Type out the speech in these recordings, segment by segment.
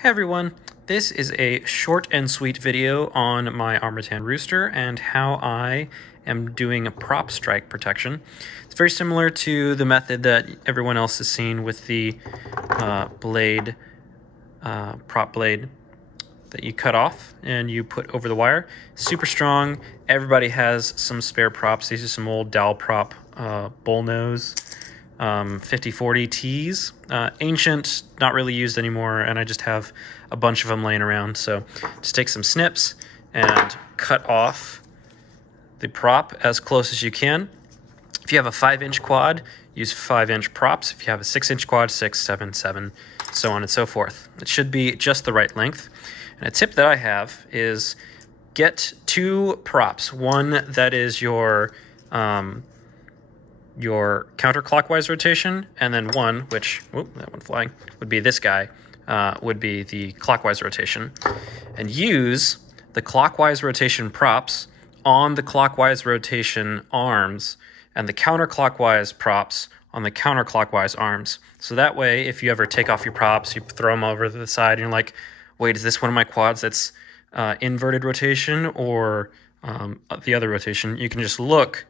Hey everyone, this is a short and sweet video on my Armatan rooster and how I am doing a prop strike protection. It's very similar to the method that everyone else has seen with the prop blade that you cut off and you put over the wire. Super strong. Everybody has some spare props. These are some old dowel prop bullnose 50-40 tees. Ancient, not really used anymore, and I just have a bunch of them laying around. So just take some snips and cut off the prop as close as you can. If you have a 5-inch quad, use 5-inch props. If you have a 6-inch quad, 6, 7, 7, so on and so forth. It should be just the right length. And a tip that I have is get 2 props. One that is your counterclockwise rotation, and then one, which, whoop, that one flying, would be this guy, would be the clockwise rotation. And use the clockwise rotation props on the clockwise rotation arms and the counterclockwise props on the counterclockwise arms. So that way, if you ever take off your props, you throw them over to the side, and you're like, wait, is this one of my quads that's inverted rotation or the other rotation? You can just look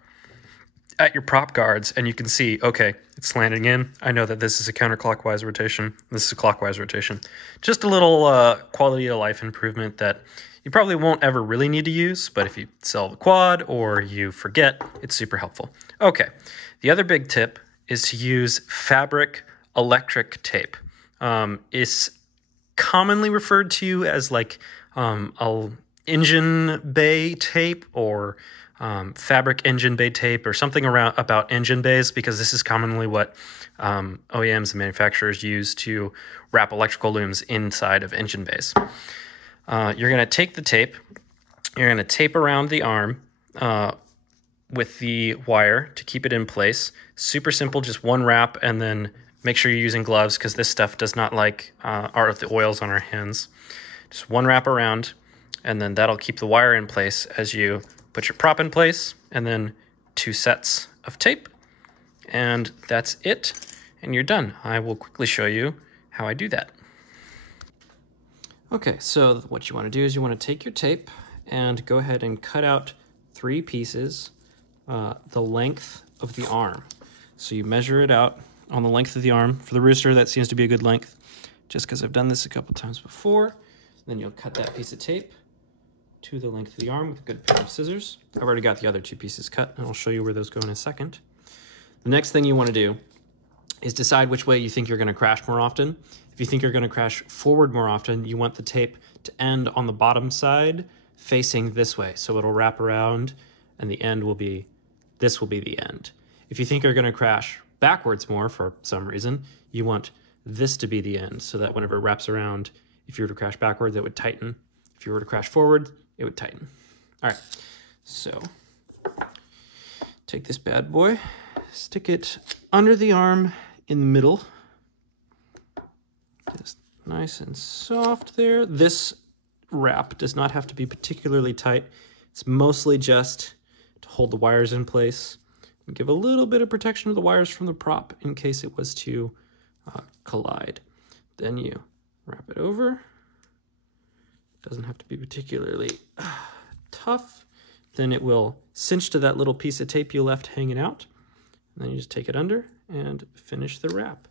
at your prop guards and you can see, okay, it's landing in. I know that this is a counterclockwise rotation. This is a clockwise rotation. Just a little quality of life improvement that you probably won't ever really need to use, but if you sell the quad or you forget, it's super helpful. Okay, the other big tip is to use fabric electric tape. It's commonly referred to as like a engine bay tape or fabric engine bay tape or something about engine bays, because this is commonly what OEMs and manufacturers use to wrap electrical looms inside of engine bays. You're going to take the tape, you're going to tape around the arm with the wire to keep it in place. Super simple, just one wrap, and then make sure you're using gloves because this stuff does not like the oils on our hands. Just one wrap around, and then that'll keep the wire in place as you put your prop in place, and then 2 sets of tape, and that's it, and you're done. I will quickly show you how I do that. Okay, so what you want to do is you want to take your tape and go ahead and cut out 3 pieces the length of the arm. So you measure it out on the length of the arm. For the rooster, that seems to be a good length, just because I've done this a couple times before. Then you'll cut that piece of tape to the length of the arm with a good pair of scissors. I've already got the other 2 pieces cut, and I'll show you where those go in a second. The next thing you want to do is decide which way you think you're going to crash more often. If you think you're going to crash forward more often, you want the tape to end on the bottom side facing this way. So it'll wrap around, and the end will be, this will be the end. If you think you're going to crash backwards more for some reason, you want this to be the end, so that whenever it wraps around, if you were to crash backwards, it would tighten. If you were to crash forward, it would tighten. All right, so take this bad boy, stick it under the arm in the middle. Just nice and soft there. This wrap does not have to be particularly tight. It's mostly just to hold the wires in place and give a little bit of protection to the wires from the prop in case it was to collide. Then you wrap it over. Doesn't have to be particularly tough. Then it will cinch to that little piece of tape you left hanging out. And then you just take it under and finish the wrap.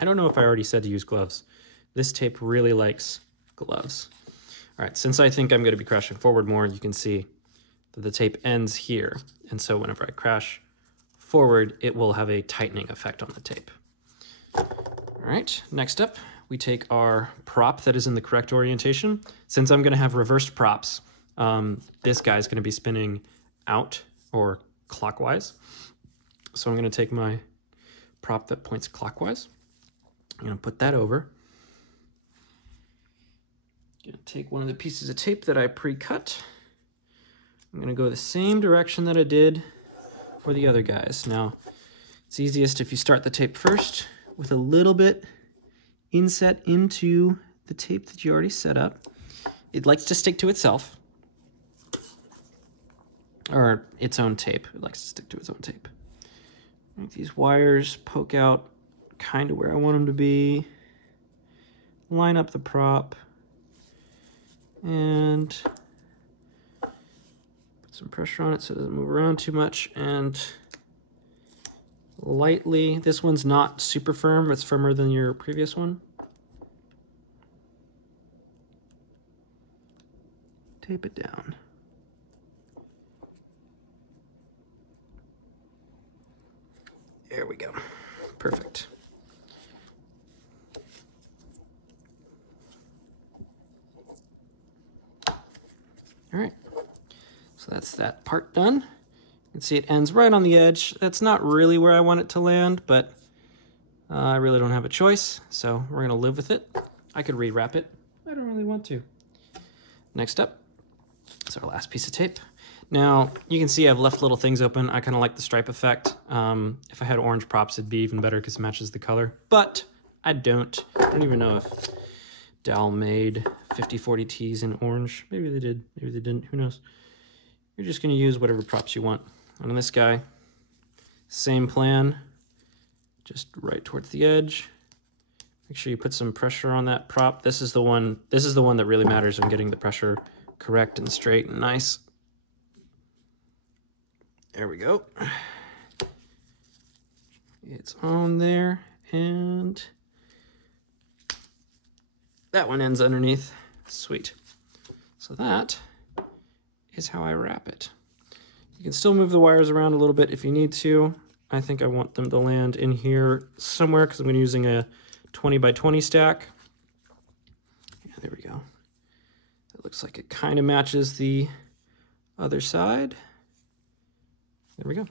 I don't know if I already said to use gloves. This tape really likes gloves. All right, since I think I'm going to be crashing forward more, you can see that the tape ends here. And so whenever I crash forward, it will have a tightening effect on the tape. All right, next up, we take our prop that is in the correct orientation. Since I'm going to have reversed props, this guy's going to be spinning out or clockwise. So I'm going to take my prop that points clockwise. I'm going to put that over. I'm going to take one of the pieces of tape that I pre-cut. I'm going to go the same direction that I did for the other guys. Now, it's easiest if you start the tape first with a little bit inset into the tape that you already set up. It likes to stick to itself, or its own tape. It likes to stick to its own tape. Make these wires poke out kind of where I want them to be. line up the prop and put some pressure on it so it doesn't move around too much, and lightly, this one's not super firm, it's firmer than your previous one. Tape it down. There we go. Perfect. All right, so that's that part done. You can see it ends right on the edge. That's not really where I want it to land, but I really don't have a choice, so we're gonna live with it. I could rewrap it. I don't really want to. Next up is our last piece of tape. Now, you can see I've left little things open. I kind of like the stripe effect. If I had orange props, it'd be even better because it matches the color, but I don't. I don't even know if Dal made 50/40 tees in orange. Maybe they did, maybe they didn't, who knows. You're just gonna use whatever props you want. On this guy, same plan, just right towards the edge. Make sure you put some pressure on that prop. This is the one that really matters on getting the pressure correct and straight and nice. There we go. It's on there, and that one ends underneath. Sweet. So that is how I wrap it. You can still move the wires around a little bit if you need to. I think I want them to land in here somewhere because I'm going to be using a 20 by 20 stack. Yeah, there we go. It looks like it kind of matches the other side. There we go.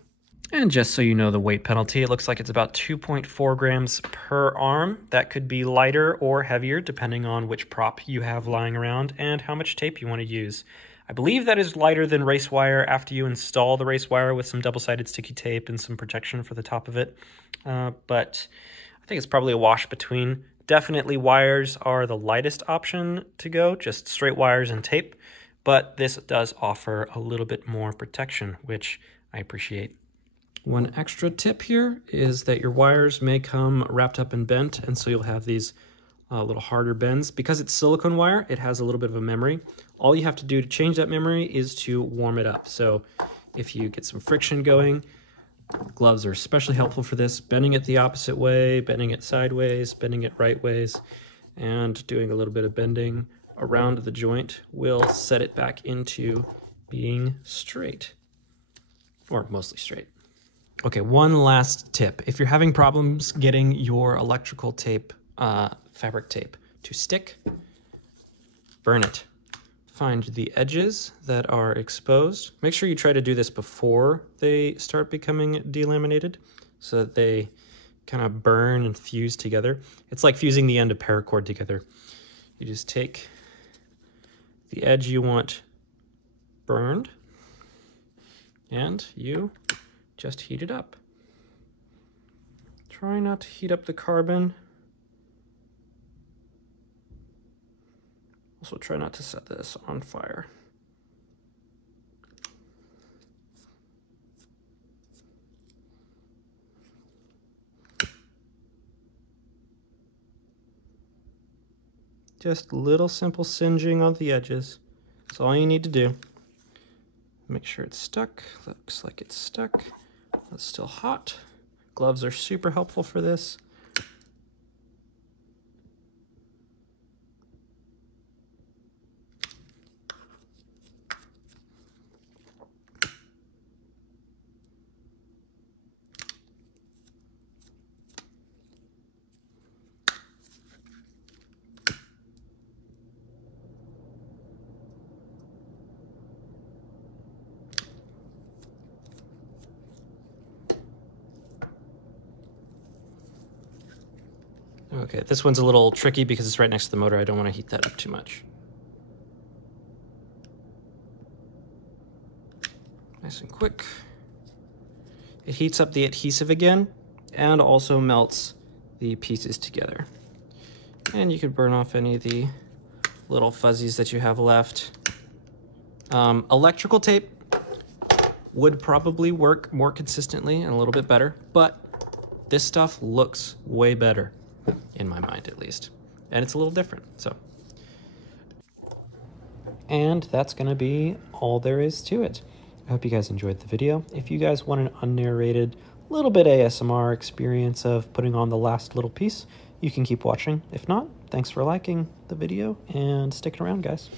And just so you know the weight penalty, it looks like it's about 2.4 grams per arm. That could be lighter or heavier depending on which prop you have lying around and how much tape you want to use. I believe that is lighter than race wire after you install the race wire with some double-sided sticky tape and some protection for the top of it. But I think it's probably a wash between. Definitely wires are the lightest option to go, just straight wires and tape. But this does offer a little bit more protection, which I appreciate. One extra tip here is that your wires may come wrapped up and bent, and so you'll have these little harder bends. Because it's silicone wire, it has a little bit of a memory. All you have to do to change that memory is to warm it up. So if you get some friction going, gloves are especially helpful for this. Bending it the opposite way, bending it sideways, bending it right ways, and doing a little bit of bending around the joint will set it back into being straight, or mostly straight. Okay, one last tip. If you're having problems getting your electrical tape, fabric tape, to stick, burn it. Find the edges that are exposed. Make sure you try to do this before they start becoming delaminated so that they kind of burn and fuse together. It's like fusing the end of paracord together. You just take the edge you want burned and you just heat it up. Try not to heat up the carbon. Also try not to set this on fire. Just little simple singeing on the edges. That's all you need to do. Make sure it's stuck. Looks like it's stuck. It's still hot. Gloves are super helpful for this. Okay, this one's a little tricky because it's right next to the motor. I don't want to heat that up too much. Nice and quick. It heats up the adhesive again and also melts the pieces together. And you can burn off any of the little fuzzies that you have left. Electrical tape would probably work more consistently and a little bit better, but this stuff looks way better, in my mind at least. and it's a little different. So, and that's going to be all there is to it. I hope you guys enjoyed the video. If you guys want an unnarrated, little bit ASMR experience of putting on the last little piece, you can keep watching. If not, thanks for liking the video and sticking around, guys.